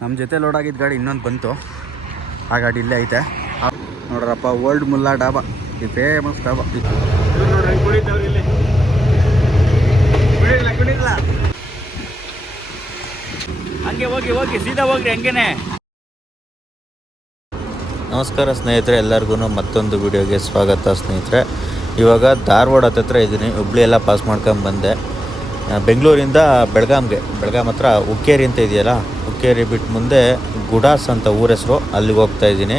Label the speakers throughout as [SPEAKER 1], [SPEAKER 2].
[SPEAKER 1] ನಮ್ಮ ಜೊತೆ ಲೋಡ್ ಆಗಿದ್ದ ಗಾಡಿ ಇನ್ನೊಂದು ಬಂತು. ಆ ಗಾಡಿ ಇಲ್ಲೇ ಐತೆ. ನೋಡ್ರಪ್ಪ ವರ್ಲ್ಡ್ ಮುಲ್ಲಾ ಡಾಬಾ. ಈ ಫೇಮಸ್ ಡಾಬಾ.
[SPEAKER 2] ಹಂಗೆ ಹೋಗಿ ಹೋಗಿ ಸೀದಾ ಹೋಗ್ರಿ ಹಂಗೇನೆ.
[SPEAKER 3] ನಮಸ್ಕಾರ ಸ್ನೇಹಿತರೆ ಎಲ್ಲರಿಗೂ ಮತ್ತೊಂದು ವಿಡಿಯೋಗೆ ಸ್ವಾಗತ ಸ್ನೇಹಿತರೆ. ಇವಾಗ ಧಾರವಾಡ ಹತ್ತಿರ ಇದ್ದೀನಿ. ಹುಬ್ಳಿ ಎಲ್ಲ ಪಾಸ್ ಮಾಡ್ಕೊಂಡು ಬಂದೆ. ಬೆಂಗಳೂರಿಂದ ಬೆಳಗಾಂಗೆ ಬೆಳಗಾಂ ಹತ್ರ ಉಕ್ಕೇರಿ ಅಂತ ಇದೆಯಲ್ಲ? ಉಕ್ಕೇರಿ ಬಿಟ್ಟು ಮುಂದೆ ಗುಡಾಸ್ ಅಂತ ಊರ ಹೆಸರು. ಅಲ್ಲಿಗೆ ಹೋಗ್ತಾ ಇದ್ದೀನಿ.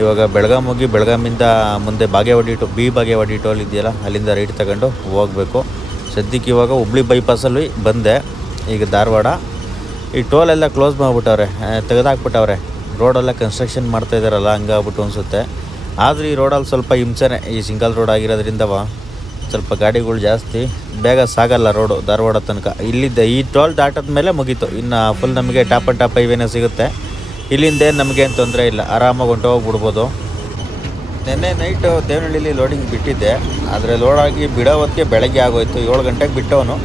[SPEAKER 3] ಇವಾಗ ಬೆಳಗಾಂ ಹೋಗಿ ಬೆಳಗಾಮಿಂದ ಮುಂದೆ Bagewadi to B Bagewadi toll ಇದೆಯಲ್ಲ, ಅಲ್ಲಿಂದ ರೈಟ್ ತಗೊಂಡು ಹೋಗಬೇಕು. ಸದ್ಯಕ್ಕೆ ಇವಾಗ ಹುಬ್ಳಿ ಬೈಪಾಸಲ್ಲಿ ಬಂದೆ. ಈಗ ಧಾರವಾಡ. ಈ ಟೋಲ್ ಎಲ್ಲ ಕ್ಲೋಸ್ ಮಾಡಿಬಿಟ್ಟವ್ರೆ ತೆಗೆದಾಕ್ಬಿಟ್ಟವ್ರೆ. ರೋಡೆಲ್ಲ ಕನ್ಸ್ಟ್ರಕ್ಷನ್ ಮಾಡ್ತಾ ಇದ್ದಾರಲ್ಲ ಹಂಗಾಗ್ಬಿಟ್ಟು ಅನಿಸುತ್ತೆ. ಆದರೂ ಈ ರೋಡಲ್ಲಿ ಸ್ವಲ್ಪ ಹಿಂಸೆನೇ, ಈ ಸಿಂಗಲ್ ರೋಡ್ ಆಗಿರೋದ್ರಿಂದವ ಸ್ವಲ್ಪ ಗಾಡಿಗಳು ಜಾಸ್ತಿ. ಬೇಗ ಸಾಗಲ್ಲ ರೋಡು ಧಾರವಾಡ ತನಕ. ಇಲ್ಲಿದ್ದ ಈ ಟೋಲ್ ದಾಟದ ಮೇಲೆ ಮುಗೀತು. ಇನ್ನು ಫುಲ್ ನಮಗೆ ಟಾಪ್ ಆ್ಯಂಡ್ ಟಾಪ್ ಹೈವೇನೇ ಸಿಗುತ್ತೆ. ಇಲ್ಲಿಂದ ನಮಗೇನು ತೊಂದರೆ ಇಲ್ಲ. ಆರಾಮಾಗಿ ಹೊಂಟೋಗ್ಬಿಡ್ಬೋದು ನಿನ್ನೆ ನೈಟು ದೇವನಹಳ್ಳಿಲಿ ಲೋಡಿಂಗ್ ಬಿಟ್ಟಿದ್ದೆ. ಆದರೆ ಲೋಡಾಗಿ ಬಿಡೋ ಹೊತ್ತಿಗೆ ಬೆಳಗ್ಗೆ ಆಗೋಯ್ತು. ಏಳು ಗಂಟೆಗೆ ಬಿಟ್ಟವನು.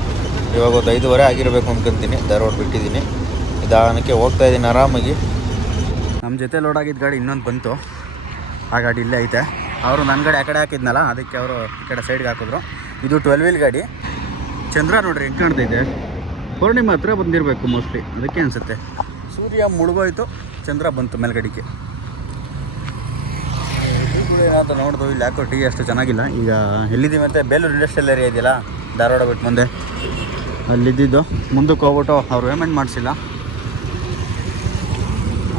[SPEAKER 3] ಇವಾಗ ಒಂದು ಐದುವರೆ ಆಗಿರಬೇಕು ಅಂದ್ಕೊಂತೀನಿ ಧಾರವಾಡ ಬಿಟ್ಟಿದ್ದೀನಿ. ನಿಧಾನಕ್ಕೆ ಹೋಗ್ತಾ ಇದ್ದೀನಿ ಆರಾಮಾಗಿ.
[SPEAKER 1] ನಮ್ಮ ಜೊತೆ ಲೋಡ್ ಆಗಿದ್ದ ಗಾಡಿ ಇನ್ನೊಂದು ಬಂತು. ಆ ಗಾಡಿ ಇಲ್ಲೇ ಐತೆ. ಅವರು ನನ್ನ ಕಡೆ ಆ ಕಡೆ ಹಾಕಿದ್ನಲ್ಲ, ಅದಕ್ಕೆ ಅವರು ಈ ಕಡೆ ಸೈಡ್ಗೆ ಹಾಕಿದ್ರು. ಇದು ಟ್ವೆಲ್ ವೀಲ್ ಗಾಡಿ. ಚಂದ್ರ ನೋಡ್ರಿ ಹೆಂಗೆ ಕಾಣ್ತೈತೆ ಪೂರ್ಣಿಮಾ ಹತ್ರ ಬಂದಿರಬೇಕು ಮೋಸ್ಟ್ಲಿ ಅದಕ್ಕೆ ಅನಿಸುತ್ತೆ. ಸೂರ್ಯ ಮುಳುಗೋಯ್ತು, ಚಂದ್ರ ಬಂತು ಮೇಲ್ಗಡಿಗೆ. ಅಂತ ನೋಡ್ದು, ಇಲ್ಲಿ ಯಾಕೋ ಟೀ ಅಷ್ಟು ಚೆನ್ನಾಗಿಲ್ಲ. ಈಗ ಎಲ್ಲಿದ್ದೀವಿ ಅಂತ ಬೇಲೂರು ಇಂಡಸ್ಟ್ರಿಯಲ್ ಏರಿಯಾ ಇದೆಯಲ್ಲ, ಧಾರವಾಡ ಬಿಟ್ಟು ಮುಂದೆ. ಅಲ್ಲಿದ್ದಿದ್ದು. ಮುಂದಕ್ಕೆ ಹೋಗ್ಬಿಟ್ಟು ಅವ್ರು ಪೇಮೆಂಟ್ ಮಾಡಿಸಿಲ್ಲ.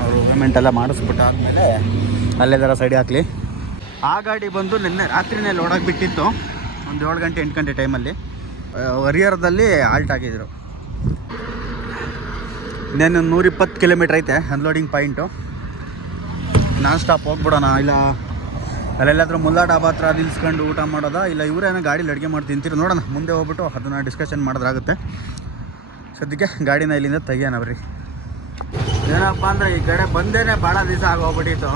[SPEAKER 1] ಅವರು ಪೇಮೆಂಟ್ ಎಲ್ಲ ಮಾಡಿಸ್ಬಿಟ್ಟು ಆದಮೇಲೆ ಥರ ಸೈಡ್ ಹಾಕಲಿ. ಆ ಗಾಡಿ ಬಂದು ನಿನ್ನೆ ರಾತ್ರಿನೇ ಲೋಡಾಗಿ ಬಿಟ್ಟಿತ್ತು ಒಂದು ಏಳು ಗಂಟೆ, ಎಂಟು ಗಂಟೆ ಟೈಮಲ್ಲಿ ಹರಿಹರದಲ್ಲಿ ಆಲ್ಟ್ ಆಗಿದ್ರು. ಇನ್ನೇನು ನೂರಿಪ್ಪತ್ತು ಕಿಲೋಮೀಟ್ರ್ ಐತೆ ಅನ್ಲೋಡಿಂಗ್ ಪಾಯಿಂಟು ನಾನ್ ಸ್ಟಾಪ್ ಹೋಗ್ಬಿಡೋಣ, ಇಲ್ಲ ಅಲ್ಲೆಲ್ಲಾದ್ರೂ ಮುಲ್ಲಾ ಡಾಬಾ ಹತ್ರ ನಿಲ್ಸ್ಕೊಂಡು ಊಟ ಮಾಡೋದಾ? ಇಲ್ಲ ಇವರೇನೋ ಗಾಡೀಲಿ ಅಡುಗೆ ಮಾಡಿ ತಿಂತೀರಿ ನೋಡೋಣ. ಮುಂದೆ ಹೋಗ್ಬಿಟ್ಟು ಅದನ್ನು ಡಿಸ್ಕಷನ್ ಮಾಡೋದಾಗುತ್ತೆ ಸದ್ಯಕ್ಕೆ ಗಾಡಿನ ಇಲ್ಲಿಂದ ತೆಗಿಯೋಣ ಬರ್ರಿ. ಏನಪ್ಪ ಅಂದರೆ ಈ ಕಡೆ ಬಂದೇನೆ ಭಾಳ ದಿವಸ ಆಗೋಗ್ಬಿಟ್ಟಿತ್ತು.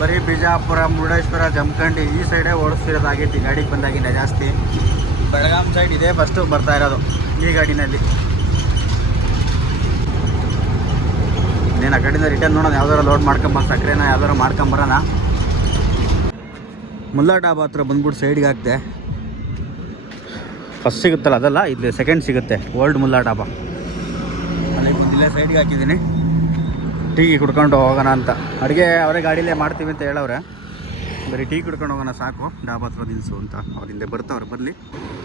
[SPEAKER 1] ಬರೀ ಬಿಜಾಪುರ, ಮುರುಡೇಶ್ವರ, ಜಮಖಂಡಿ ಈ ಸೈಡೇ ಓಡಿಸ್ತಿರೋದಾಗೈತಿ. ಗಾಡಿಗೆ ಬಂದಾಗಿನ ಜಾಸ್ತಿ. ಬೆಳಗಾಂ ಸೈಡ್ ಇದೇ ಫಸ್ಟು ಬರ್ತಾ ಇರೋದು ಈ ಗಾಡಿನಲ್ಲಿ. ನೀನು ಆ ಕಡೆಯಿಂದ ರಿಟರ್ನ್ ನೋಡೋಣ, ಯಾವ್ದಾರು ಲೋಡ್ ಮಾಡ್ಕೊಂಬ ಸಕ್ಕರೆನ ಯಾವ್ದಾರು ಮಾಡ್ಕೊಂಬರೋಣ ಮುಲ್ಲಾ ಡಾಬಾ ಹತ್ರ ಬಂದ್ಬಿಟ್ಟು ಸೈಡ್ಗೆ ಹಾಕ್ತೆ ಫಸ್ಟ್ ಸಿಗುತ್ತಲ್ಲ, ಅದಲ್ಲ, ಇಲ್ಲಿ ಸೆಕೆಂಡ್ ಸಿಗುತ್ತೆ ಓಲ್ಡ್ ಮುಲ್ಲಾ ಡಾಬಾ. ಅಲ್ಲಿ ಇಲ್ಲೇ ಸೈಡ್ಗೆ ಹಾಕಿದ್ದೀನಿ. ಟೀ ಕುಡ್ಕೊಂಡು ಹೋಗೋಣ ಅಂತ. ಅಡುಗೆ ಅವರೇ ಗಾಡಿಲೇ ಮಾಡ್ತೀವಿ ಅಂತ ಹೇಳವ್ರೆ. ಬರೀ ಟೀ ಕುಡ್ಕೊಂಡು ಹೋಗೋಣ ಸಾಕು. ಡಾಬಾ ಹತ್ರ ನಿಲ್ಸು ಅಂತ ಅವ್ರಿಂದ ಬರ್ತಾವ್ರೆ. ಬರಲಿ.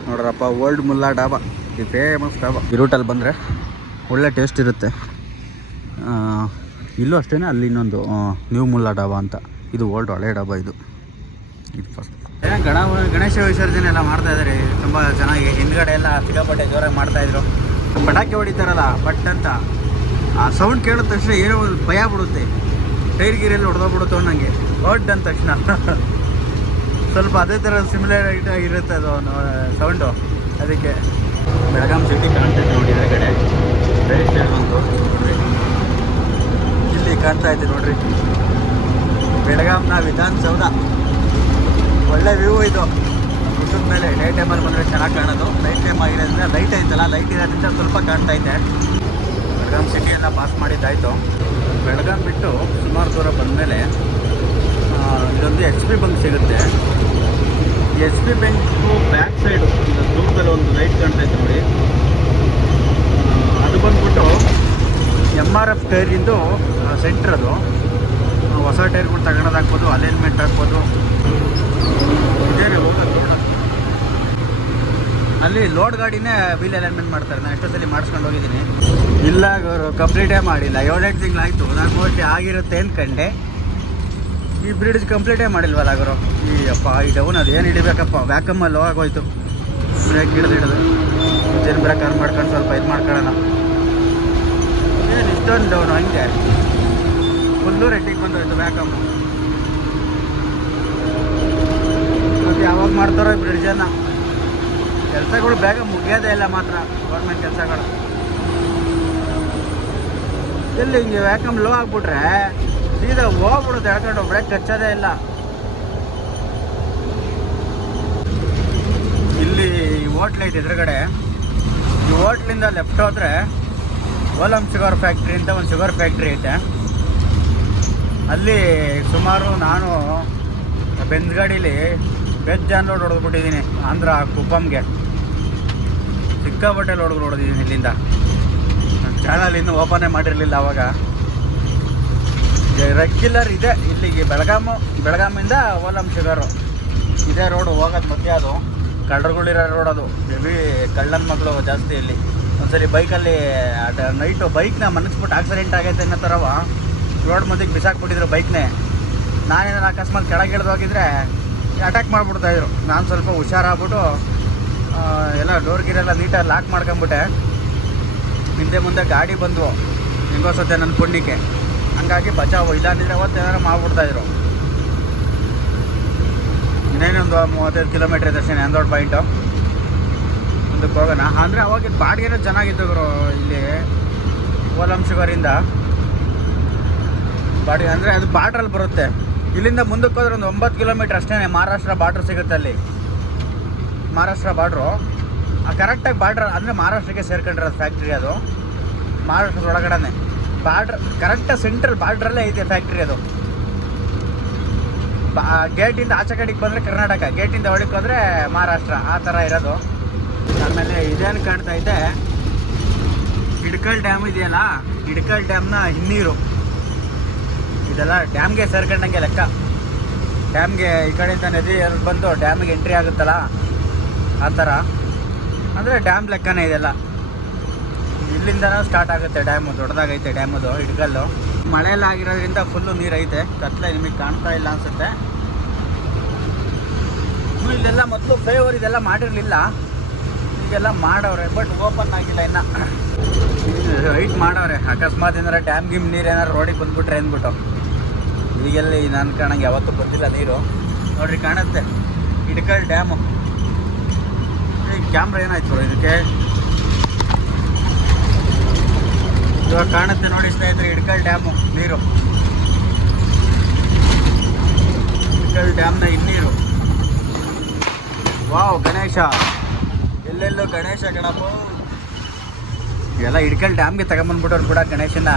[SPEAKER 1] ನೋಡ್ರಪ್ಪ ಓಲ್ಡ್ ಮುಲ್ಲಾ ಡಾಬಾ. ಈ ಫೇಮಸ್ ಡಾಬಾ. ಈ ರೂಟಲ್ಲಿ ಬಂದರೆ ಒಳ್ಳೆ ಟೇಸ್ಟ್ ಇರುತ್ತೆ. ಇಲ್ಲೂ ಅಷ್ಟೇ ಅಲ್ಲಿ ಇನ್ನೊಂದು ನ್ಯೂ ಮುಲ್ಲಾ ಡಾಬಾ ಅಂತ. ಇದು ಓಲ್ಡ್ ಹಳೆ ಡಾಬಾ ಇದು. ಇದು ಫಸ್ಟ್ ಗಣ, ಗಣೇಶ ವಿಸರ್ಜನೆ ಎಲ್ಲ ಮಾಡ್ತಾ ಇದ್ದಾರೆ ತುಂಬ ಚೆನ್ನಾಗಿ ಹಿಂದ್ಗಡೆ ಎಲ್ಲ ಸಿಕ್ಕಾಪಟ್ಟೆ ಜೋರಾಗಿ ಮಾಡ್ತಾಯಿದ್ರು ಪಟಾಕಿ ಹೊಡಿತಾರಲ್ಲ ಬಟ್ ಅಂತ. ಆ ಸೌಂಡ್ ಕೇಳಿದ ತಕ್ಷಣ ಏನೋ ಒಂದು ಭಯ ಬಿಡುತ್ತೆ. ಟೈರ್ ಗೀರೆಲ್ಲ ಹೊಡೆದೋಗ್ಬಿಡುತ್ತೆ ನನಗೆ ಹೊಡ್ ಅಂದ ತಕ್ಷಣ. ಸ್ವಲ್ಪ ಅದೇ ಥರ ಸಿಮಿಲರ್ ಆಗಿರುತ್ತೆ ಅದು ಸೌಂಡು ಅದಕ್ಕೆ. ಬೆಳಗಾಂ ಸಿಟಿ ಕಾಣ್ತೈತೆ ನೋಡಿ ರೈಟ್ ಸೈಡ್ ಬಂತು. ಇಲ್ಲಿ ಕಾಣ್ತಾ ಇದೆ ನೋಡ್ರಿ. ಬೆಳಗಾಂನ ವಿಧಾನಸೌಧ. ಒಳ್ಳೆ ವ್ಯೂ ಇದು. ಮೇಲೆ ಡೇ ಟೈಮಲ್ಲಿ ಬಂದರೆ ಚೆನ್ನಾಗಿ ಕಾಣೋದು. ನೈಟ್ ಟೈಮ್ ಆಗಿರೋದ್ರಿಂದ ಲೈಟ್ ಐತಲ್ಲ ಲೈಟ್ ಇರೋದ್ರಿಂದ ಸ್ವಲ್ಪ ಕಾಣ್ತಾ ಐತೆ ಬೆಳಗಾಂ ಸಿಟಿ ಎಲ್ಲ ಪಾಸ್ ಮಾಡಿದ್ದಾಯಿತು. ಬೆಳಗಾಂ ಬಿಟ್ಟು ಸುಮಾರು ದೂರ ಬಂದಮೇಲೆ ಇದೊಂದು ಎಚ್ ಪಿ ಬಂಕ್ ಸಿಗುತ್ತೆ. H P bank back side ದೂರದಲ್ಲಿ ಒಂದು ಲೈಟ್ ಕಾಣ್ತಾ ಐತೆ ನೋಡಿ. ಅದು ಬಂದ್ಬಿಟ್ಟು ಎಂ ಆರ್ ಎಫ್ ಟೈರಿಂದು ಸೆಂಟ್ರ್ ಅದು. ಹೊಸ ಟೈರ್ಗಳು ತಗೊಳೋದಾಗ್ಬೋದು ಅಲೈನ್ಮೆಂಟ್ ಹಾಕ್ಬೋದು ಇದೇ ರೀ ಹೋಗೋದು ನೋಡೋಣ. ಅಲ್ಲಿ ಲೋಡ್ ಗಾಡಿನೇ ವೀಲ್ ಅಲೈನ್ಮೆಂಟ್ ಮಾಡ್ತಾರೆ. ನಾನು ಎಷ್ಟೋ ಸಲ ಮಾಡಿಸ್ಕೊಂಡು ಹೋಗಿದ್ದೀನಿ. ಇಲ್ಲ ಗೌರವ್ ಕಂಪ್ಲೀಟೇ ಮಾಡಿಲ್ಲ. ಏಳೆಂಟು ತಿಂಗಳಾಯಿತು. ನಾನು ಮೋಸ್ಟ್ಲಿ ಆಗಿರುತ್ತೆ ಅಂದ್ಕಂಡೆ ಈ ಬ್ರಿಡ್ಜ್ ಕಂಪ್ಲೀಟೇ ಮಾಡಿಲ್ವಲ್ಲ ಗುರು ಈ ಅಪ್ಪ ಈ ಡೌನ್ ಅದು ಏನು ಹಿಡಿಬೇಕಪ್ಪ? ವ್ಯಾಕಮ್ಮಲ್ಲಿ ಹೋಗೋಯ್ತು ಬ್ರೇಕ್ ಹಿಡಿದು ಹಿಡಿದು. ಜನ ಬ್ರೇಕ್ ಆನ್ ಮಾಡ್ಕೊಂಡು ಸ್ವಲ್ಪ ಇದು ಮಾಡ್ಕೊಳ್ಳೋಣ. ಏನು ಇಷ್ಟೊಂದು ಡೌನು ಹಂಗೆ? ಫುಲ್ಲು ರೆಟ್ಟಿಗೆ ಬಂದೋಯ್ತು ವ್ಯಾಕಮ್ ಮತ್ತೆ ಯಾವಾಗ ಮಾಡ್ತಾರೋ ಬ್ರಿಡ್ಜನ್ನು ಕೆಲಸಗಳು ಬೇಗ ಮುಗಿಯೋದೇ ಇಲ್ಲ ಮಾತ್ರ ಗೌರ್ಮೆಂಟ್ ಕೆಲಸಗಳು. ಇಲ್ಲಿ ಹಿಂಗೆ ವ್ಯಾಕಮ್ ಲೋ ಆಗ್ಬಿಟ್ರೆ ಸೀದಾ ಹೋಗ್ಬಿಡುತ್ತೆ, ಎಳ್ಕೊಂಡು ಬ್ರೇಕ್ ಹಚ್ಚೋದೇ ಇಲ್ಲ. ಇಲ್ಲಿ ಹೋಟ್ಲ್ ಐತೆ ಎದುರುಗಡೆ. ಈ ಹೋಟ್ಲಿಂದ ಲೆಫ್ಟ್ ಹೋದ್ರೆ ಓಲಮ್ ಶುಗರ್ ಫ್ಯಾಕ್ಟ್ರಿ ಅಂತ ಒಂದು ಶುಗರ್ ಫ್ಯಾಕ್ಟ್ರಿ ಐತೆ. ಅಲ್ಲಿ ಸುಮಾರು ನಾನು ಬೆಂದ್ಗಡೀಲಿ ವೆಜ್ ಜಾನ್ ಅನ್ಲೋಡ್ ಹೊಡೆದ್ಬಿಟ್ಟಿದ್ದೀನಿ, ಆಂಧ್ರ ಕುಪ್ಪಂಗೆ ಸಿಕ್ಕಾಪಟ್ಟೆ ನೋಡಿದ್ರು ನೋಡಿದ್ವಿ ಇಲ್ಲಿಂದ. ಚಾನಲ್ ಇನ್ನೂ ಓಪನೇ ಮಾಡಿರಲಿಲ್ಲ ಅವಾಗ. ರೆಗ್ಯುಲರ್ ಇದೆ. ಇಲ್ಲಿಗೆ ಬೆಳಗಾಮು, ಬೆಳಗಾಮಿಂದ ಓಲಂ ಶುಗರು ಇದೇ ರೋಡು ಹೋಗೋದು ಮಧ್ಯ ಅದು. ಕಳ್ಳರುಗಳಿರೋ ರೋಡ್ ಅದು. ಹೆವಿ ಕಳ್ಳನ ಮಗಳು ಜಾಸ್ತಿ ಇಲ್ಲಿ. ಒಂದ್ಸರಿ ಬೈಕಲ್ಲಿ ನೈಟು ಬೈಕ್ನ ಮನಸ್ಬಿಟ್ಟು ಆಕ್ಸಿಡೆಂಟ್ ಆಗೈತೆ ಅನ್ನೋ ಥರವ. ರೋಡ್ ಮಧ್ಯಕ್ಕೆ ಬಿಸಾಕ್ಬಿಟ್ಟಿದ್ರು ಬೈಕ್ನೇ ನಾನೇನಾದ್ರು ಅಕಸ್ಮಾತ್ ಕೆಳಗೆ ಹೋಗಿದ್ರೆ ಅಟ್ಯಾಕ್ ಮಾಡಿಬಿಡ್ತಾಯಿದ್ರು ನಾನು ಸ್ವಲ್ಪ ಹುಷಾರಾಗ್ಬಿಟ್ಟು ಎಲ್ಲ ಡೋರ್ ಗೀರೆಲ್ಲ ನೀಟಾಗಿ ಲಾಕ್ ಮಾಡ್ಕೊಂಬಿಟ್ಟೆ. ಹಿಂದೆ ಮುಂದೆ ಗಾಡಿ ಬಂದವು. ಹೆಂಗೋಸತ್ತೆ ನನ್ನ ಪುಣ್ಯಕ್ಕೆ. ಹಂಗಾಗಿ ಬಚಾವು ಇಲ್ಲಾಂದಿದ್ರೆ ಅವತ್ತು ಏನಾರು ಮಾಡ್ಬಿಡ್ತಾಯಿದ್ರು ಇನ್ನೇನೊಂದು ಮೂವತ್ತೈದು ಕಿಲೋಮೀಟ್ರ್ ಇದೆ ಅಷ್ಟೇ ದೊಡ್ಡ ಪಾಯಿಂಟು ಮುಂದಕ್ಕೆ ಹೋಗೋಣ. ಅಂದರೆ ಅವಾಗಿನ ಬಾಡಿಗೆನೂ ಚೆನ್ನಾಗಿತ್ತು ಗುರು ಇಲ್ಲಿ ಓಲಂ ಶುಗರಿಂದ ಬಾಡಿಗೆ ಅಂದರೆ ಅದು ಬಾರ್ಡ್ರಲ್ಲಿ ಬರುತ್ತೆ. ಇಲ್ಲಿಂದ ಮುಂದಕ್ಕೆ ಹೋದ್ರೆ ಒಂದು ಒಂಬತ್ತು ಕಿಲೋಮೀಟ್ರ್ ಅಷ್ಟೇ ಮಹಾರಾಷ್ಟ್ರ ಬಾರ್ಡ್ರ್ ಸಿಗುತ್ತೆ ಅಲ್ಲಿ. ಮಹಾರಾಷ್ಟ್ರ ಬಾರ್ಡ್ರು. ಆ ಕರೆಕ್ಟಾಗಿ ಬಾರ್ಡ್ರ್ ಅಂದರೆ ಮಹಾರಾಷ್ಟ್ರಕ್ಕೆ ಸೇರ್ಕೊಂಡಿರೋ ಫ್ಯಾಕ್ಟ್ರಿ ಅದು. ಮಹಾರಾಷ್ಟ್ರದ ಒಳಗಡೆ ಬಾರ್ಡ್ರ್ ಕರೆಕ್ಟಾಗಿ ಸೆಂಟ್ರಲ್ ಬಾರ್ಡ್ರಲ್ಲೇ ಐತೆ ಫ್ಯಾಕ್ಟ್ರಿ ಅದು. ಗೇಟಿಂದ ಆಚೆ ಕಡೆಗೆ ಬಂದರೆ ಕರ್ನಾಟಕ, ಗೇಟಿಂದ ಒಳಗೆ ಹೋದರೆ ಮಹಾರಾಷ್ಟ್ರ, ಆ ಥರ ಇರೋದು. ಆಮೇಲೆ ಇದೇನು ಕಾಣ್ತಾ ಇದೆ? ಹಿಡ್ಕಲ್ ಡ್ಯಾಮ್ ಇದೆಯಲ್ಲ, ಹಿಡ್ಕಲ್ ಡ್ಯಾಮ್ನ ಹಿನ್ನೀರು. ಇದೆಲ್ಲ ಡ್ಯಾಮ್ಗೆ ಸೇರ್ಕೊಂಡಂಗೆ ಲೆಕ್ಕ. ಡ್ಯಾಮ್ಗೆ ಈ ಕಡೆಯಿಂದ ನದಿ ಬಂದು ಡ್ಯಾಮಿಗೆ ಎಂಟ್ರಿ ಆಗುತ್ತಲ್ಲ ಆ ಥರ. ಅಂದರೆ ಡ್ಯಾಮ್ ಲೆಕ್ಕನೇ ಇದೆಲ್ಲ. ಇಲ್ಲಿಂದನೂ ಸ್ಟಾರ್ಟ್ ಆಗುತ್ತೆ ಡ್ಯಾಮು ದೊಡ್ಡದಾಗೈತೆ ಡ್ಯಾಮದು ಇಡ್ಗಲ್ಲು ಮಳೆ ಎಲ್ಲ ಆಗಿರೋದ್ರಿಂದ ಫುಲ್ಲು ನೀರೈತೆ. ಐತೆ ಕತ್ಲೆ ನಿಮಗೆ ಕಾಣ್ತಾ ಇಲ್ಲ ಅನಿಸುತ್ತೆ. ಇಲ್ಲೆಲ್ಲ ಮೊದಲು ಫ್ಲೈಓವರ್ ಇದೆಲ್ಲ ಮಾಡಿರಲಿಲ್ಲ. ಈಗೆಲ್ಲ ಮಾಡವ್ರೆ ಬಟ್ ಓಪನ್ ಆಗಿಲ್ಲ ಇನ್ನು. ರೈಟ್ ಮಾಡವ್ರೆ, ಅಕಸ್ಮಾತ್ ಏನಾರ ಡ್ಯಾಮ್ ಗಿಮ್ ನೀರು ಏನಾರು ರೋಡಿಗೆ ಬಂದ್ಬಿಟ್ರೆ ಅಂದ್ಬಿಟ್ಟು. ಈಗೆಲ್ಲಿ ನಾನು ಕಾಣಂಗೆ ಯಾವತ್ತೂ ಬಂದಿಲ್ಲ ನೀರು. ನೋಡ್ರಿ ಕಾಣುತ್ತೆ. ಇಡ್ಕಲ್ ಡ್ಯಾಮು ಕ್ಯಾಮ್ರಾ ಏನಾಯ್ತು ಇದಕ್ಕೆ? ಇವಾಗ ಕಾಣುತ್ತೆ ನೋಡಿ ಸ್ನೇಹಿತರೆ ಇಡ್ಕಲ್ ಡ್ಯಾಮು ನೀರು. ಇಡ್ಕಲ್ ಡ್ಯಾಮ್ನ ಹಿನ್ನೀರು. ವಾವ್ ಗಣೇಶ. ಎಲ್ಲೆಲ್ಲೋ ಗಣೇಶ ಗಣಪ ಎಲ್ಲ ಇಡ್ಕಲ್ ಡ್ಯಾಮ್ಗೆ ತಗೊಂಬಂದ್ಬಿಟ್ಟವ್ರು ಕೂಡ ಗಣೇಶನ.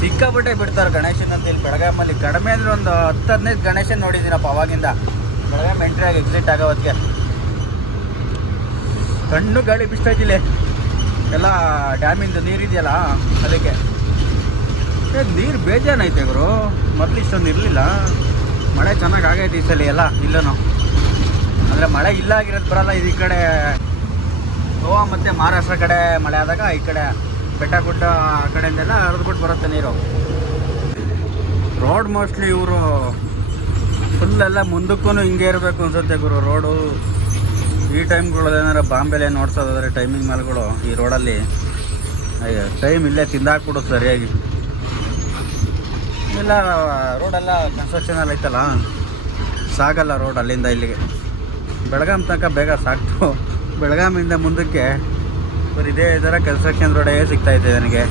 [SPEAKER 1] ಸಿಕ್ಕಾಪಟ್ಟೆ ಬಿಡ್ತಾರೆ ಗಣೇಶನ ಅಂತ ಇಲ್ಲಿ ಬೆಳಗಾಮಲ್ಲಿ ಕಡಿಮೆ ಅಂದ್ರೆ ಒಂದು ಹತ್ತು ಹದಿನೈದು ಗಣೇಶನ ನೋಡಿದ್ದೀನಪ್ಪ ಅವಾಗಿಂದ. ಬೆಳಗಾಮ್ ಎಂಟ್ರಿ ಆಗಿ ಎಕ್ಸಿಟ್ ಆಗೋ ಹೊತ್ತಿಗೆ ಕಣ್ಣು ಗಾಳಿ ಬಿಸ್ತೈತಿಲ್ಲ ಎಲ್ಲ ಡ್ಯಾಮಿಂದ ನೀರಿದೆಯಲ್ಲ ಅದಕ್ಕೆ. ನೀರು ಬೇಜಾನೈತೆ ಗುರು. ಮೊದಲು ಇಷ್ಟೊಂದು ಇರಲಿಲ್ಲ. ಮಳೆ ಚೆನ್ನಾಗಿ ಆಗೈತೆ ಈ ಸಲ ಎಲ್ಲ ಇಲ್ಲೂ ಅಂದರೆ ಮಳೆ ಇಲ್ಲ ಆಗಿರೋದು ಬರಲ್ಲ, ಇದು ಈ ಕಡೆ ಗೋವಾ ಮತ್ತು ಮಹಾರಾಷ್ಟ್ರ ಕಡೆ ಮಳೆ ಆದಾಗ ಈ ಕಡೆ ಬೆಟ್ಟ ಗುಡ್ಡ ಆ ಕಡೆಯಿಂದೆಲ್ಲ ಹರಿದ್ಬಿಟ್ಟು ಬರುತ್ತೆ ನೀರು. ರೋಡ್ ಮೋಸ್ಟ್ಲಿ ಇವರು ಫುಲ್ಲೆಲ್ಲ ಮುಂದಕ್ಕೂ ಹಿಂಗೆ ಇರಬೇಕು ಅನ್ಸುತ್ತೆ ಗುರು ರೋಡು ಈ ಟೈಮ್ಗಳು ಏನಾರ ಬಾಂಬೆಲೆ ನೋಡ್ಸೋದಾದ್ರೆ ಟೈಮಿಂಗ್ ಮೇಲೆಗಳು ಈ ರೋಡಲ್ಲಿ? ಟೈಮ್ ಇಲ್ಲೇ ತಿಂದಾಕ್ಬಿಡು ಸರಿಯಾಗಿ. ಇಲ್ಲ, ರೋಡೆಲ್ಲ ಕನ್ಸ್ಟ್ರಕ್ಷನಲ್ಲಿ ಐತಲ್ಲ? ಸಾಗಲ್ಲ ರೋಡ್ ಅಲ್ಲಿಂದ ಇಲ್ಲಿಗೆ. ಬೆಳಗಾಂ ತನಕ ಬೇಗ ಸಾಕ್ತು. ಬೆಳಗಾಮಿಂದ ಮುಂದಕ್ಕೆ ಬರೀ ಇದೇ ಥರ ಕನ್ಸ್ಟ್ರಕ್ಷನ್ ರೋಡೇ ಸಿಗ್ತಾ ಇದೆ ನನಗೆ.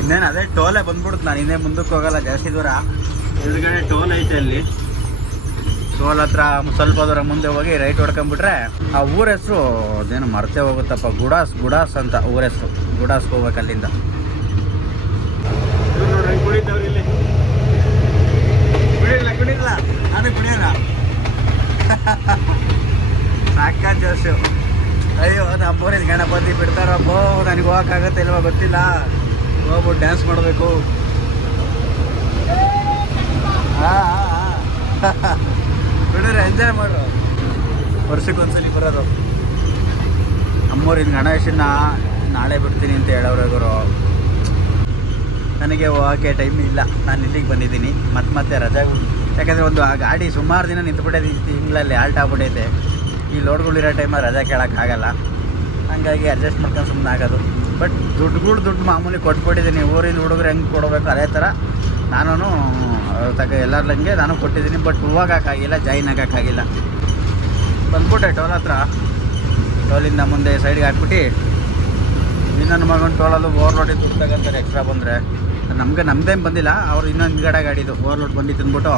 [SPEAKER 1] ಇನ್ನೇನು ಅದೇ ಟೋಲೇ ಬಂದ್ಬಿಡುತ್ತೆ ನಾನು, ಇನ್ನೇ ಮುಂದಕ್ಕೆ ಹೋಗಲ್ಲ, ಜಾಸ್ತಿ ದೂರ. ಎದುರುಗಡೆ ಟೋಲ್ ಐತೆ ಅಲ್ಲಿ. ಟೋಲ್ ಹತ್ರ ಸ್ವಲ್ಪ ದೂರ ಮುಂದೆ ಹೋಗಿ ರೈಟ್ ಹೊಡ್ಕೊಂಡ್ಬಿಟ್ರೆ ಆ ಊರ ಹೆಸರು ಅದೇನು ಮರ್ತೆ ಹೋಗುತ್ತಪ್ಪ, ಗುಡಾಸ್ ಗುಡಾಸ್ ಅಂತ ಊರ ಹೆಸರು. ಗುಡಾಸ್ಗೆ ಹೋಗ್ಬೇಕು ಅಲ್ಲಿಂದ. ಸಾಕ ಜೋಶು. ಅಯ್ಯೋ, ನಮ್ಮೂರಿನ ಗಣಪತಿ ಬಿಡ್ತಾರಪ್ಪೋ. ನನಗೆ ಹೋಗಕ್ಕಾಗತ್ತೆ ಇಲ್ವಾ ಗೊತ್ತಿಲ್ಲ. ಹೋಗ್ಬಿಟ್ಟು ಡ್ಯಾನ್ಸ್ ಮಾಡಬೇಕು. ಬಿಡ್ರಿ ಎಂಜಾಯ್ ಮಾಡು. ವರ್ಷಕ್ಕೊಂದ್ಸಲಿ ಬರೋದು. ಅಮ್ಮೂರಿನ ಗಣೇಶನ ನಾಳೆ ಬಿಡ್ತೀನಿ ಅಂತ ಹೇಳೋರಿಗರು ನನಗೆ ಹೋಗೋಕ್ಕೆ ಟೈಮ್ ಇಲ್ಲ. ನಾನು ಇಲ್ಲಿಗೆ ಬಂದಿದ್ದೀನಿ. ಮತ್ತೆ ಮತ್ತೆ ರಜಾ ಯಾಕಂದರೆ ಒಂದು ಆ ಗಾಡಿ ಸುಮಾರು ದಿನ ನಿಂತ್ಬಿಟ್ಟೈತೆ ಈ ತಿಂಗಳಲ್ಲಿ ಆಲ್ಟ್ ಆಗ್ಬಿಟ್ಟೈತೆ. ಈ ಲೋಡ್ಗಳಿರೋ ಟೈಮಲ್ಲಿ ರಜೆ ಕೇಳೋಕ್ಕಾಗಲ್ಲ ಹಂಗಾಗಿ ಅಡ್ಜಸ್ಟ್ ಮಾಡ್ಕೊಂಡು ಸುಮ್ಮನೆ ಆಗೋದು. ಬಟ್ ದುಡ್ಡುಗಳು ದುಡ್ಡು ಮಾಮೂಲಿ ಕೊಟ್ಬಿಟ್ಟಿದ್ದೀನಿ ಊರಿನ ಹುಡುಗರು ಹೆಂಗೆ ಕೊಡಬೇಕು ಅದೇ ಥರ. ನಾನು ತಗ ಎಲ್ಲರಂಗೆ ನಾನು ಕೊಟ್ಟಿದ್ದೀನಿ ಬಟ್ ಹೋಗೋಕ್ಕಾಗಿಲ್ಲ ಜಾಯಿನ್ ಆಗೋಕ್ಕಾಗಿಲ್ಲ ಬಂದ್ಬಿಟ್ಟೆ ಟೋಲ್ ಹತ್ರ. ಟೋಲಿಂದ ಮುಂದೆ ಸೈಡ್ಗೆ ಹಾಕ್ಬಿಟ್ಟು ಇನ್ನೊಂದು ಮಗನ ಟೋಲಲ್ಲೂ ಓವರ್ಲೋಡಿಗೆ ದುಡ್ಡು ತಗೊಂತಾರೆ ಎಕ್ಸ್ಟ್ರಾ ಬಂದರೆ. ನಮಗೆ ನಮ್ದೇನು ಬಂದಿಲ್ಲ, ಅವ್ರು ಇನ್ನೊಂದು ಗಾಡ ಗಾಡಿದು ಓವರ್ಲೋಡ್ ಬಂದು ತಿಂದ್ಬಿಟ್ಟು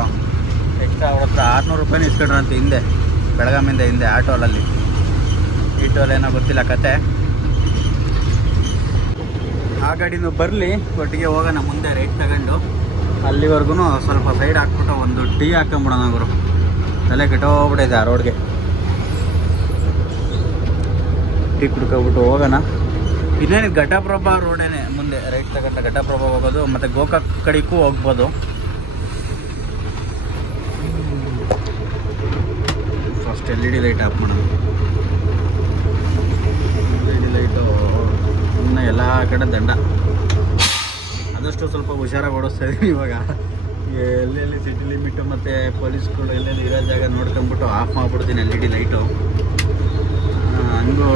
[SPEAKER 1] ಎಕ್ಸ್ಟ್ರಾ ಅವ್ರ ಹತ್ರ ಆರುನೂರು ರೂಪಾಯಿನ ಅಂತ ಹಿಂದೆ, ಬೆಳಗಾಮಿಂದ ಹಿಂದೆ ಆ ಟೋಲಲ್ಲಿ. ಈ ಟೋಲ್ ಏನೋ ಗೊತ್ತಿಲ್ಲ ಕತೆ. ಆ ಗಾಡಿನೂ ಬರಲಿ, ಒಟ್ಟಿಗೆ ಹೋಗೋಣ ಮುಂದೆ ರೈಟ್ ತಗೊಂಡು. ಅಲ್ಲಿವರೆಗೂ ಸ್ವಲ್ಪ ಸೈಡ್ ಹಾಕ್ಬಿಟ್ಟು ಒಂದು ಟೀ ಹಾಕೊಂಬಿಡೋಣ ಗುರು. ತಲೆ ಕೆಟ್ಟೋಗ್ಬಿಟ್ಟೈತೆ ಆ ರೋಡ್ಗೆ ಟೀ ಕುಡ್ಕೊಬಿಟ್ಟು ಹೋಗೋಣ. ಇನ್ನೇನು ಘಟಪ್ರಭಾ ರೋಡೇನೆ ಮುಂದೆ. ರೈಟ್ ತಗೊಂಡ ಘಟಪ್ರಭಾ ಹೋಗೋದು, ಮತ್ತು ಗೋಕಾಕ್ ಕಡೆಗೂ ಹೋಗ್ಬೋದು. First L E D light ಮಾಡೋದು ಎಲ್ ಇ ಡಿ ಲೈಟು ಇನ್ನು ಎಲ್ಲ ಕಡೆ ದಂಡ. ಆದಷ್ಟು ಸ್ವಲ್ಪ ಹುಷಾರಾಗಿ ಓಡಿಸ್ತಾ ಇದ್ದೀನಿ ಇವಾಗ ಎಲ್ಲೆಲ್ಲಿ ಸಿಟಿ ಲಿಮಿಟು ಮತ್ತು ಪೊಲೀಸ್ಗಳು ಎಲ್ಲೆಲ್ಲಿ ಇರೋ ಜಾಗ ನೋಡ್ಕೊಂಬಿಟ್ಟು ಆಫ್ ಮಾಡಿಬಿಡ್ತೀನಿ ಎಲ್ ಇ ಡಿ ಲೈಟು ಹಂಗೂ,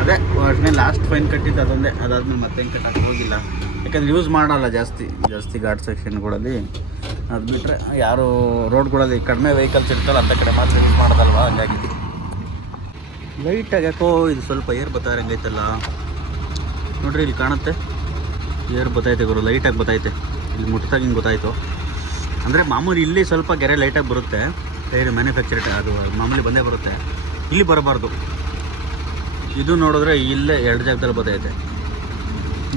[SPEAKER 1] ಅದೇ ಒಟ್ಟಿಗೆ ಲಾಸ್ಟ್ ಫೈನ್ ಕಟ್ಟಿದ್ದು ಅದೊಂದೇ. ಅದಾದ್ಮೇಲೆ ಮತ್ತೆ ಕಟ್ಟಕ್ಕೆ ಹೋಗಿಲ್ಲ. ಯಾಕಂದ್ರೆ ಯೂಸ್ ಮಾಡೋಲ್ಲ ಜಾಸ್ತಿ ಜಾಸ್ತಿ ಘಾಟ್ ಸೆಕ್ಷನ್ಗಳಲ್ಲಿ ಅದು ಬಿಟ್ಟರೆ ಯಾರು ರೋಡ್ಗಳಲ್ಲಿ ಕಡಿಮೆ ವೆಹಿಕಲ್ಸ್ ಇರ್ತಲ್ಲ ಅಂತ ಕಡೆ ಮಾತ್ರ ಯೂಸ್ ಮಾಡೋದಲ್ವ? ಹಂಗಾಗಿ. ಲೈಟಾಗಿ ಆಗ್ಯಾಕೋ ಇದು ಸ್ವಲ್ಪ ಏರ್ ಬತ್ತಾರಂಗೈತಲ್ಲ ನೋಡ್ರಿ, ಇಲ್ಲಿ ಕಾಣುತ್ತೆ. ಏರ್ ಬತ್ತೈತೆ ಗುರು ಲೈಟಾಗಿ ಬತ್ತೈತೆ. ಇಲ್ಲಿ ಮುಟ್ಟಿದಾಗ ಹಿಂಗೆ ಗೊತ್ತಾಯಿತು ಅಂದರೆ ಮಾಮೂಲಿ ಇಲ್ಲಿ ಸ್ವಲ್ಪ ಗೆರೆ ಲೈಟಾಗಿ ಬರುತ್ತೆ. ಟೈರ್ ಮ್ಯಾನುಫ್ಯಾಕ್ಚರ್ ಅದು ಮಾಮೂಲಿ ಬಂದೇ ಬರುತ್ತೆ. ಇಲ್ಲಿ ಬರಬಾರ್ದು. ಇದು ನೋಡಿದ್ರೆ ಇಲ್ಲೇ ಎರಡು ಜಾಗದಲ್ಲಿ ಬರ್ತೈತೆ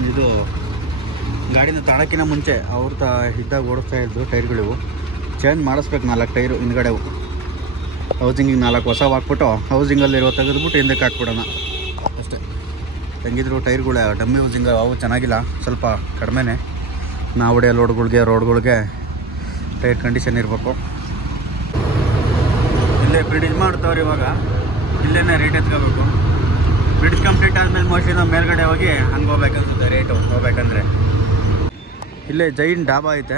[SPEAKER 1] ಇದು ಗಾಡಿನ ತಾಳಕ್ಕಿಂತ ಮುಂಚೆ ಅವ್ರು ತ ಇದ್ದಾಗ ಓಡಿಸ್ತಾ ಇದ್ದು ಟೈರ್ಗಳಿವು ಚೇಂಜ್ ಮಾಡಿಸ್ಬೇಕು ನಾಲ್ಕು ಟೈರು ಹಿಂದ್ಗಡೆವು ಹೌಸಿಂಗಿಗೆ ನಾಲ್ಕು ಹೊಸ ಹಾಕ್ಬಿಟ್ಟು ಹೌಸಿಂಗಲ್ಲಿರೋ ತೆಗೆದ್ಬಿಟ್ಟು ಹಿಂದಕ್ಕೆ ಹಾಕ್ಬಿಡೋಣ. ಹೆಂಗಿದ್ರು ಟೈರ್ಗಳು, ಡಮ್ಮಿ ಯೂಸಿಂಗ್ ಅವು ಚೆನ್ನಾಗಿಲ್ಲ, ಸ್ವಲ್ಪ ಕಡಿಮೆನೆ. ನಾವು ಹೊಡೆಯೋ ರೋಡ್ಗಳಿಗೆ ರೋಡ್ಗಳಿಗೆ ಟೈರ್ ಕಂಡೀಷನ್ ಇರಬೇಕು. ಇಲ್ಲೇ ಬ್ರಿಡ್ಜ್ ಮಾಡ್ತಾವ್ರೆ ಇವಾಗ ಇಲ್ಲೇ ರೇಟ್ ಎತ್ಕೋಬೇಕು. ಬ್ರಿಡ್ಜ್ ಕಂಪ್ಲೀಟ್ ಆದಮೇಲೆ ಮೋಸ್ಟ್ಲಿ ನಾವು ಮೇಲ್ಗಡೆ ಹೋಗಿ ಹಂಗೆ ಹೋಗ್ಬೇಕನ್ಸುತ್ತೆ ರೇಟು ಹೋಗ್ಬೇಕಂದ್ರೆ. ಇಲ್ಲೇ ಜೈನ್ ಡಾಬಾ ಐತೆ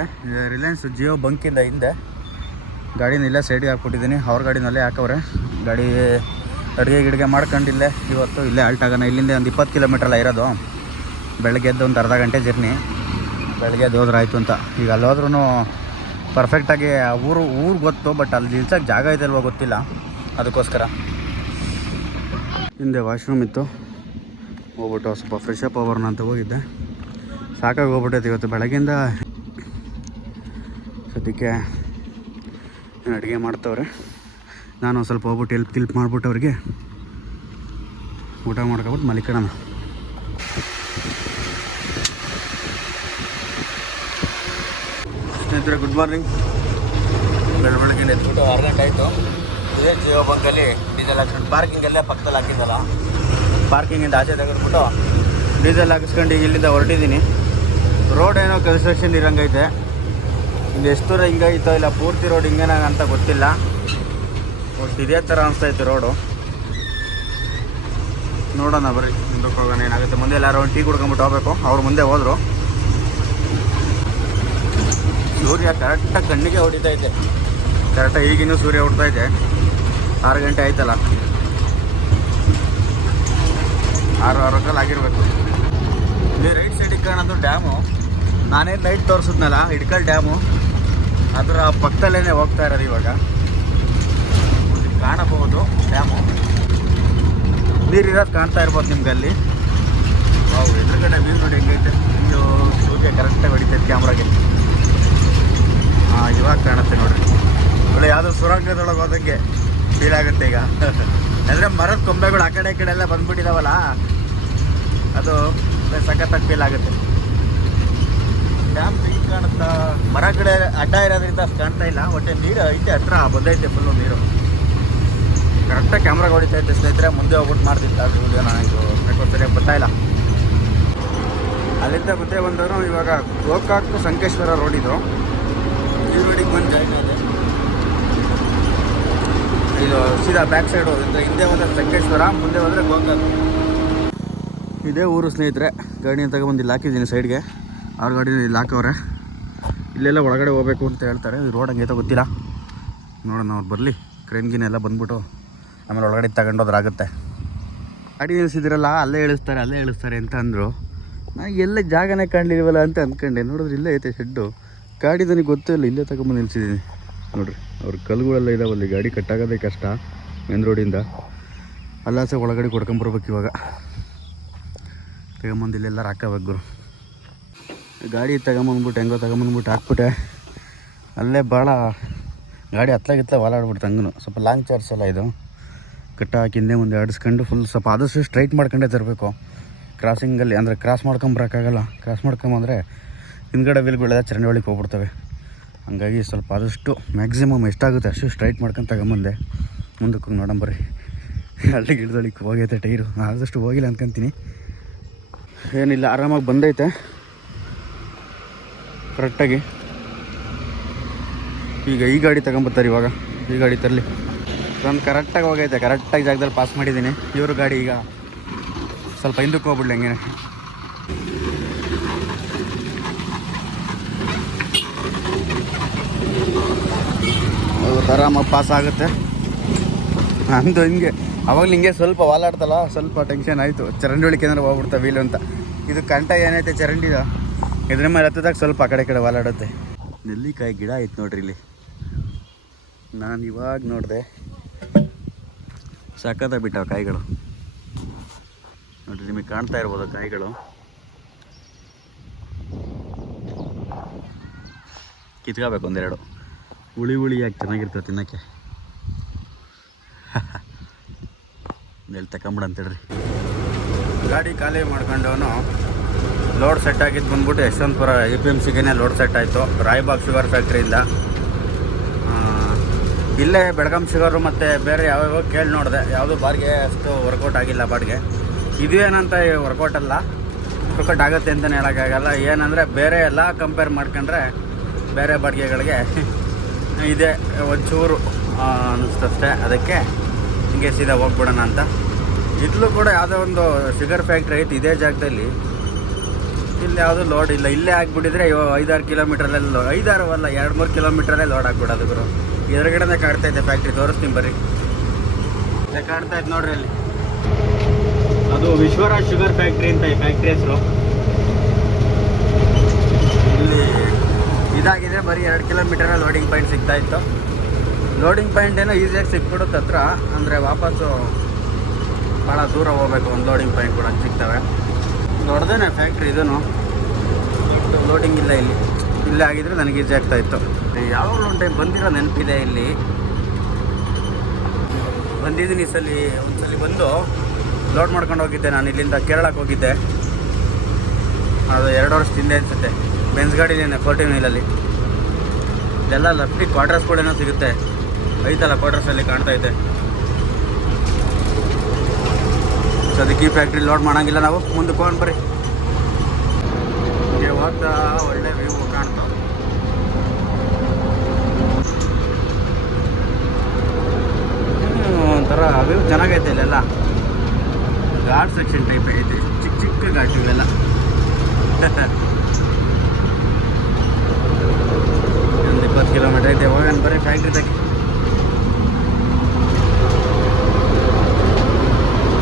[SPEAKER 1] ರಿಲಯನ್ಸ್ ಜಿಯೋ ಬಂಕಿಂದ ಹಿಂದೆ. ಗಾಡಿನ ಇಲ್ಲೇ ಸೈಡಿಗೆ ಹಾಕ್ಬಿಟ್ಟಿದ್ದೀನಿ. ಅವ್ರ ಗಾಡಿನಲ್ಲೇ ಹಾಕವ್ರೆ. ಗಾಡಿ ಅಡುಗೆ ಗಿಡಿಗೆ ಮಾಡ್ಕೊಂಡಿಲ್ಲ ಇವತ್ತು ಇಲ್ಲೇ ಆಲ್ಟ್ ಆಗೋಣ. ಇಲ್ಲಿಂದ ಒಂದು ಇಪ್ಪತ್ತು ಕಿಲೋಮೀಟ್ರಲ್ಲ ಇರೋದು. ಬೆಳಗ್ಗೆ ಎದ್ದು ಒಂದು ಅರ್ಧ ಗಂಟೆ ಜರ್ನಿ ಬೆಳಗ್ಗೆ ಎದ್ದು ಆಯಿತು ಅಂತ. ಈಗ ಅಲ್ಲಿ ಹೋದ್ರೂ ಪರ್ಫೆಕ್ಟಾಗಿ ಊರು ಊರು ಗೊತ್ತು ಬಟ್ ಅಲ್ಲಿ ನಿಲ್ಸೋಕ್ಕೆ ಜಾಗ ಇದೆ ಅಲ್ವೋ ಗೊತ್ತಿಲ್ಲ. ಅದಕ್ಕೋಸ್ಕರ. ಹಿಂದೆ ವಾಶ್ರೂಮ್ ಇತ್ತು. ಹೋಗ್ಬಿಟ್ಟು ಸ್ವಲ್ಪ ಫ್ರೆಶ್ ಅಪ್ ಆಗೋಣ ಅಂತ ಹೋಗಿದ್ದೆ. ಸಾಕಾಗಿ ಹೋಗ್ಬಿಟ್ಟೈತೆ ಇವತ್ತು. ಬೆಳಗ್ಗಿಂದ ಸದ್ಯಕ್ಕೆ ಅಡುಗೆ ಮಾಡ್ತವ್ರೆ. ನಾನು ಸ್ವಲ್ಪ ಹೋಗ್ಬಿಟ್ಟು ಎಲ್ಪ್ ತಿಲ್ಪ್ ಮಾಡ್ಬಿಟ್ಟು ಅವ್ರಿಗೆ ಊಟ ಮಾಡ್ಕೊಬಿಟ್ಟು ಮಲಿಕಣ ಸ್ನೇಹಿತರೆ ಗುಡ್ ಮಾರ್ನಿಂಗ್ ಬೆಳ ಬೆಳಗ್ಗೆ ಎದ್ಬಿಟ್ಟು ಆರು ಗಂಟೆ ಆಯಿತು ಇದೇ ಜಿಯೋ ಡೀಸೆಲ್ ಹಾಕ್ಸ್ಕೊಂಡು ಪಾರ್ಕಿಂಗಲ್ಲೇ ಪಕ್ಕದಲ್ಲಿ ಹಾಕಿದ್ದಲ್ಲ. ಪಾರ್ಕಿಂಗಿಂದ ಆಚೆ ತೆಗೆದ್ಬಿಟ್ಟು ಡೀಸೆಲ್ ಹಾಕಿಸ್ಕೊಂಡು ಈಗ ಇಲ್ಲಿಂದ ಹೊರಟಿದ್ದೀನಿ. ರೋಡ್ ಏನೋ ಕನ್ಸ್ಟ್ರಕ್ಷನ್ ಇರಂಗೈತೆ. ಇಲ್ಲಿ ಎಷ್ಟು ದೂರ ಹಿಂಗಾಯ್ತೋ ಇಲ್ಲ ಪೂರ್ತಿ ರೋಡ್ ಹಿಂಗೇನಾಗ ಅಂತ ಗೊತ್ತಿಲ್ಲ. ಒಟ್ಟು ಇದೇ ಥರ ಅನಿಸ್ತೈತೆ ರೋಡು ನೋಡೋಣ ಬರ್ರಿ ಮುಂದಕ್ಕೆ ಹೋಗೋಣ, ಏನಾಗುತ್ತೆ. ಮುಂದೆ ಎಲ್ಲಾರು ಟೀ ಕುಡ್ಕೊಂಬಿಟ್ಟು ಹೋಗ್ಬೇಕು. ಅವ್ರು ಮುಂದೆ ಹೋದರು. ಸೂರ್ಯ ಕರೆಕ್ಟಾಗಿ ಕಣ್ಣಿಗೆ ಹೊಡಿತಾ ಇದೆ. ಕರೆಕ್ಟಾಗಿ ಈಗಿನ್ನೂ ಸೂರ್ಯ ಹುಡ್ತಾ ಇದೆ. ಆರು ಗಂಟೆ ಆಯ್ತಲ್ಲ. ಆರು ಆರು ಕಾಲ ಆಗಿರ್ಬೇಕು. ಇಲ್ಲಿ ರೈಟ್ ಸೈಡಿಗೆ ಕಾಣೋದು ಡ್ಯಾಮು ನಾನೇನು ಲೈಟ್ ತೋರಿಸಿದ್ನಲ್ಲ ಇಡ್ಕಲ್ ಡ್ಯಾಮು ಅದರ ಪಕ್ಕದಲ್ಲೇ ಹೋಗ್ತಾ ಇರೋದು ಇವಾಗ. ಕಾಣಬಹುದು. ಡ್ಯಾಮು. ನೀರಿರೋದು ಕಾಣ್ತಾ ಇರ್ಬೋದು ನಿಮ್ಗೆ ಅಲ್ಲಿ ಹೌದು ಎದುರುಗಡೆ ವ್ಯೂ ನೋಡಿ ಹೆಂಗೈತೆ. ಅಯ್ಯೋ ಸೂರ್ಯ ಕರೆಕ್ಟಾಗಿ ಹೊಡಿತೈತೆ ಕ್ಯಾಮ್ರಾಗೆ. ಹಾಂ ಇವಾಗ ಕಾಣುತ್ತೆ ನೋಡ್ರಿ. ಒಳ್ಳೆ ಯಾವುದೋ ಸುರಂಗದೊಳಗೆ ಹೋದಂಗೆ ಫೀಲ್ ಆಗುತ್ತೆ ಈಗ. ಅಂದರೆ ಮರದ ಕೊಂಬೆಗಳು ಆ ಕಡೆ ಕಡೆ ಎಲ್ಲ ಬಂದ್ಬಿಟ್ಟಿದಾವಲ್ಲ, ಅದು ಸಖತ್ತಾಗಿ ಫೀಲ್ ಆಗುತ್ತೆ. ಡ್ಯಾಮ್ ಹಿಂಗೆ ಕಾಣುತ್ತಾ? ಮರ ಕಡೆ ಅಡ್ಡ ಇರೋದ್ರಿಂದ ಕಾಣ್ತಾ ಇಲ್ಲ. ಒಟ್ಟೆ ನೀರು ಐತೆ, ಹತ್ರ ಬಂದೈತೆ ಫುಲ್ಲು ನೀರು. ಕರೆಕ್ಟಾಗಿ ಕ್ಯಾಮ್ರಾಗೆ ಹೊಡಿತೈತೆ ಸ್ನೇಹಿತರೆ, ಮುಂದೆ ಹೋಗ್ಬಿಟ್ಟು ಮಾಡ್ತಿತ್ತು ಅದು ವಿಡಿಯೋ ನನಗೆ ಸರಿಯಾಗಿ ಗೊತ್ತಾಯಿಲ್ಲ ಅಲ್ಲಿಂದ ಮತ್ತೆ ಬಂದವರು ಇವಾಗ ಗೋಕಾಕ್ ಸಂಕೇಶ್ವರ ರೋಡ್ ಇದು. ಈ ರೋಡಿಗೆ ಬಂದು ಜಾಯ್ನ್ ಆಗಿದೆ ಇದು ಸೀದಾ ಬ್ಯಾಕ್ ಸೈಡ್ ಹೋದ್ರೆ ಹಿಂದೆ ಹೋದ್ರೆ ಸಂಕೇಶ್ವರ, ಮುಂದೆ ಹೋದರೆ ಗೋಕಾಕ್. ಇದೇ ಊರು ಸ್ನೇಹಿತರೆ. ಗಾಡಿನ ತಗೊಬಂದು ಇಲ್ಲಿ ಹಾಕಿದ್ದೀನಿ ಸೈಡ್ಗೆ ಅವ್ರ ಗಾಡಿನ ಇಲ್ಲಿ ಹಾಕವ್ರೆ. ಇಲ್ಲೆಲ್ಲ ಒಳಗಡೆ ಹೋಗ್ಬೇಕು ಅಂತ ಹೇಳ್ತಾರೆ. ರೋಡ್ ಹಂಗೈತೆ ಗೊತ್ತಿಲ್ಲ. ನೋಡೋಣ ಅವ್ರು ಬರಲಿ. ಕ್ರೇನ್ ಗಿನ್ ಎಲ್ಲ ಬಂದ್ಬಿಟ್ಟು ಆಮೇಲೆ ಒಳಗಡೆ ತಗೊಂಡೋದ್ರಾಗುತ್ತೆ ಗಾಡಿ ನಿಲ್ಸಿದಿರಲ್ಲ, ಅಲ್ಲೇ ಇಳಿಸ್ತಾರೆ ಅಲ್ಲೇ ಇಳಿಸ್ತಾರೆ ಅಂತ ಅಂದರು. ನಾನು ಎಲ್ಲ ಜಾಗನೇ ಕಾಣಲಿಲ್ವಲ್ಲ ಅಂತ ಅಂದ್ಕೊಂಡೆ. ನೋಡಿದ್ರೆ ಇಲ್ಲೇ ಐತೆ ಶೆಡ್ಡು ಗಾಡಿ ನನಗೆ ಗೊತ್ತೇ ಇಲ್ಲ, ಇಲ್ಲೇ ತಗೊಂಬಂದು ನಿಲ್ಸಿದ್ದೀನಿ. ನೋಡಿರಿ, ಅವ್ರ ಕಲ್ಗಳೆಲ್ಲ ಇದಾವಲ್ಲಿ ಗಾಡಿ ಕಟ್ಟಾಗೋದೇ ಕಷ್ಟ, ಮೇನ್ ರೋಡಿಂದ. ಅಲ್ಲಾಸೆ ಒಳಗಡೆ ಕೊಡ್ಕೊಂಬರ್ಬೇಕು ಇವಾಗ. ತಗೊಂಬಂದು ಇಲ್ಲೆಲ್ಲ ಹಾಕಬೇಕು ಗಾಡಿ ತಗೊಂಬಂದ್ಬಿಟ್ಟು, ಹೆಂಗೋ ತಗೊಂಬಂದ್ಬಿಟ್ಟು ಹಾಕ್ಬಿಟ್ಟೆ. ಅಲ್ಲೇ ಭಾಳ ಗಾಡಿ ಹತ್ತಲಾಗಿತ್ತ ಓಲಾಡ್ಬಿಡ್ತು ಹಂಗೂ ಸ್ವಲ್ಪ ಲಾಂಗ್ ಚಾರ್ಜ್ ಎಲ್ಲ ಇದು. ಕಟ್ಟ ಹಾಕಿ ಹಿಂದೆ ಮುಂದೆ ಆಡಿಸ್ಕೊಂಡು ಫುಲ್ ಸ್ವಲ್ಪ ಆದಷ್ಟು ಸ್ಟ್ರೈಟ್ ಮಾಡ್ಕೊಂಡೇ ತರಬೇಕು. ಕ್ರಾಸಿಂಗಲ್ಲಿ ಅಂದರೆ ಕ್ರಾಸ್ ಮಾಡ್ಕೊಂಬರೋಕ್ಕಾಗಲ್ಲ ಕ್ರಾಸ್ ಮಾಡ್ಕೊಂಬಂದರೆ ಹಿಂದ್ಗಡೆ ವೀಲ್ ಬೀಳದ ಚರಂಡಿ ಹೋಗ್ಬಿಡ್ತವೆ. ಹಾಗಾಗಿ ಸ್ವಲ್ಪ ಆದಷ್ಟು ಮ್ಯಾಕ್ಸಿಮಮ್ ಎಷ್ಟಾಗುತ್ತೆ ಅಷ್ಟು ಸ್ಟ್ರೈಟ್ ಮಾಡ್ಕೊಂಡು ತಗೊಂಬಂದೆ. ಮುಂದಕ್ಕೆ ನೋಡಂಬರ್ರಿ ಹಳ್ಳಿ ಗಿಡದೊಳಗೆ ಹೋಗೈತೆ ಟೈರು ಆದಷ್ಟು ಹೋಗಿಲ್ಲ ಅನ್ಕೊಂತೀನಿ. ಏನಿಲ್ಲ, ಆರಾಮಾಗಿ ಬಂದೈತೆ. ಕರೆಕ್ಟಾಗಿ ಈಗ ಈ ಗಾಡಿ ತಗೊಂಬರ್ತಾರೆ ಇವಾಗ. ಈ ಗಾಡಿ ತರಲಿ. ಒಂದು ಕರೆಕ್ಟಾಗಿ ಹೋಗೈತೆ ಕರೆಕ್ಟಾಗಿ ಜಾಗದಲ್ಲಿ ಪಾಸ್ ಮಾಡಿದ್ದೀನಿ ಇವರು ಗಾಡಿ ಈಗ ಸ್ವಲ್ಪ ಹಿಂದಕ್ಕೆ ಹೋಗ್ಬಿಡ್ಲಿ ಹಂಗೇನೆ. ಆರಾಮಾಗಿ ಪಾಸ್ ಆಗುತ್ತೆ. ನಂದು ಹಿಂಗೆ, ಅವಾಗಲೂ ಹಿಂಗೆ ಸ್ವಲ್ಪ ವಾಲಾಡ್ತಲ್ಲ ಸ್ವಲ್ಪ ಟೆನ್ಷನ್ ಆಯಿತು. ಚರಂಡಿ ಒಳಗೆ ಏನಾರು ಹೋಗ್ಬಿಡ್ತಾ ವೀಲು ಅಂತ. ಇದು ಕಂಟ ಏನೈತೆ ಚರಂಡಿದ ಇದ್ರ ಮೇಲೆ ಹತ್ತದಾಗ ಸ್ವಲ್ಪ ಆ ಕಡೆ ಕಡೆ ವಾಲಾಡುತ್ತೆ ನೆಲ್ಲಿಕಾಯಿ ಗಿಡ ಐತೆ ನೋಡ್ರಿ ಇಲ್ಲಿ. ನಾನು ಇವಾಗ ನೋಡಿದೆ. ಸಖತ್ತ ಬಿಟ್ಟಾವ ಕಾಯಿಗಳು. ನೋಡಿರಿ, ನಿಮಗೆ ಕಾಣ್ತಾ ಇರ್ಬೋದು ಕಾಯಿಗಳು. ಕಿತ್ಕೋಬೇಕು ಒಂದೆರಡು. ಹುಳಿ ಹುಳಿಯಾಗಿ ಚೆನ್ನಾಗಿರ್ತದೆ ತಿನ್ನೋಕ್ಕೆ. ಎಲ್ಲಿ ಅಂತ ಅಂತೇಳ್ರಿ ಗಾಡಿ ಖಾಲಿ ಮಾಡ್ಕೊಂಡವನು ಲೋಡ್ ಸೆಟ್ ಆಗಿದ್ದು ಬಂದ್ಬಿಟ್ಟು ಯಶವಂತಪುರ ಎ ಪಿ ಎಂ ಸಿಗೇನೆ ಲೋಡ್ ಸೆಟ್ ಆಯಿತು. ರಾಯ್ಬಾಗ್ ಶುಗರ್ ಫ್ಯಾಕ್ಟ್ರಿಯಿಂದ ಇಲ್ಲೇ ಬೆಳಗಾಂ ಶುಗರು ಮತ್ತು ಬೇರೆ ಯಾವ್ಯಾವ ಕೇಳಿ ನೋಡಿದೆ. ಯಾವುದು ಬಾಡಿಗೆ ಅಷ್ಟು ವರ್ಕೌಟ್ ಆಗಿಲ್ಲ ಬಾಡಿಗೆ. ಇದು ಏನಂತ ವರ್ಕೌಟ್ ಅಲ್ಲ. ವರ್ಕೌಟ್ ಆಗುತ್ತೆ ಅಂತಲೇ ಹೇಳೋಕ್ಕಾಗಲ್ಲ ಏನಂದರೆ ಬೇರೆ ಎಲ್ಲ ಕಂಪೇರ್ ಮಾಡ್ಕೊಂಡ್ರೆ ಬೇರೆ ಬಾಡಿಗೆಗಳಿಗೆ ಇದೆ ಒಂಚೂರು ಅನ್ನಿಸ್ತಷ್ಟೇ ಅದಕ್ಕೆ ಹಿಂಗೆ ಸೀದಾ ಹೋಗ್ಬಿಡೋಣ ಅಂತ. ಇದ್ಲೂ ಕೂಡ ಯಾವುದೋ ಒಂದು ಶುಗರ್ ಫ್ಯಾಕ್ಟ್ರಿ ಐತೆ ಇದೇ ಜಾಗದಲ್ಲಿ. ಇಲ್ಲಿ ಯಾವುದೂ ಲೋಡ್ ಇಲ್ಲ. ಇಲ್ಲೇ ಆಗಿಬಿಟ್ಟಿದ್ರೆ ಐದಾರು ಕಿಲೋಮೀಟ್ರಲ್ಲೇ ಲೋ ಐದಾರು ಅಲ್ಲ ಎರಡು ಮೂರು ಕಿಲೋಮೀಟ್ರಲ್ಲೇ ಲೋಡ್ ಆಗಿಬಿಡೋದು ಗುರು. ಎದುರುಗಡೆನೇ ಕಾಡ್ತಾ ಇದೆ ಫ್ಯಾಕ್ಟ್ರಿ ತೋರಿಸ್ತೀನಿ ಬರ್ರಿ. ಕಾಡ್ತಾ ಇತ್ತು ನೋಡ್ರಿ ಅಲ್ಲಿ. ಅದು ವಿಶ್ವರಾಜ್ ಶುಗರ್ ಫ್ಯಾಕ್ಟ್ರಿ ಅಂತ ಈ ಫ್ಯಾಕ್ಟ್ರಿ ಹೆಸರು. ಇಲ್ಲಿ ಇದಾಗಿದೆ ಬರೀ ಎರಡು ಕಿಲೋಮೀಟರ್ ಲೋಡಿಂಗ್ ಪಾಯಿಂಟ್ ಸಿಗ್ತಾ ಇತ್ತು. ಲೋಡಿಂಗ್ ಪಾಯಿಂಟ್ ಏನೋ ಈಸಿಯಾಗಿ ಸಿಕ್ಬಿಡುತ್ತೆ ಹತ್ರ. ಅಂದರೆ ವಾಪಸ್ಸು ಭಾಳ ದೂರ ಹೋಗ್ಬೇಕು. ಒಂದು ಲೋಡಿಂಗ್ ಪಾಯಿಂಟ್ ಕೂಡ ಸಿಗ್ತವೆ. ದೊಡ್ಡದೇನೆ ಫ್ಯಾಕ್ಟ್ರಿ ಇದೂ ಲೋಡಿಂಗ್ ಇಲ್ಲ ಇಲ್ಲಿ. ಇಲ್ಲೇ ಆಗಿದ್ರೆ ನನಗೆ ಈಸಿ ಆಗ್ತಾ ಇತ್ತು. ಯಾವಾಗಲೂ ಒಂದು ಟೈಮ್ ಬಂದಿರೋ ನೆನಪಿದೆ ಇಲ್ಲಿ. ಬಂದಿದ್ದೀನಿ ಈ ಸಲ, ಒಂದ್ಸಲಿ ಬಂದು ಲೋಡ್ ಮಾಡ್ಕೊಂಡು ಹೋಗಿದ್ದೆ ನಾನು, ಇಲ್ಲಿಂದ ಕೇರಳಕ್ಕೆ ಹೋಗಿದ್ದೆ. ಅದು ಎರಡು ವರ್ಷ ಹಿಂದೆ ಅನಿಸುತ್ತೆ. ಬೆನ್ಸ್ ಗಾಡಿಲೇನೆ ಫೋರ್ಟಿನ್ ವೀಲಲ್ಲಿ ಇದೆಲ್ಲ ಕೂಡ ಏನೋ ಸಿಗುತ್ತೆ. ಐತಲ್ಲ ಕ್ವಾರ್ಟರ್ಸಲ್ಲಿ ಕಾಣ್ತಾ ಇದೆ. ಸೊ ಅದಕ್ಕೆ ಈ ಫ್ಯಾಕ್ಟ್ರಿ ಲೋಡ್ ಮಾಡೋಂಗಿಲ್ಲ ನಾವು. ಮುಂದಕ್ಕೆ ಹೋಗೋಣ ಬರ್ರಿ. ಒಳ್ಳೆ ವ್ಯೂ ಕಾಣ್ತಾವೆ ಒಂಥರ ವ್ಯೂ ಚೆನ್ನಾಗೈತೆ ಇಲ್ಲೆಲ್ಲ ಘಾಟ್ ಸೆಕ್ಷನ್ ಟೈಪ್ ಐತೆ ಚಿಕ್ಕ ಚಿಕ್ಕ ಘಾಟ್ ಇವೆಲ್ಲ. ಒಂದು ಇಪ್ಪತ್ತು ಕಿಲೋಮೀಟ್ರ್ ಐತೆ. ಹೋಗೋಣ ಬರೀ ಫ್ಯಾಕ್ಟ್ರಿ ತಗಿ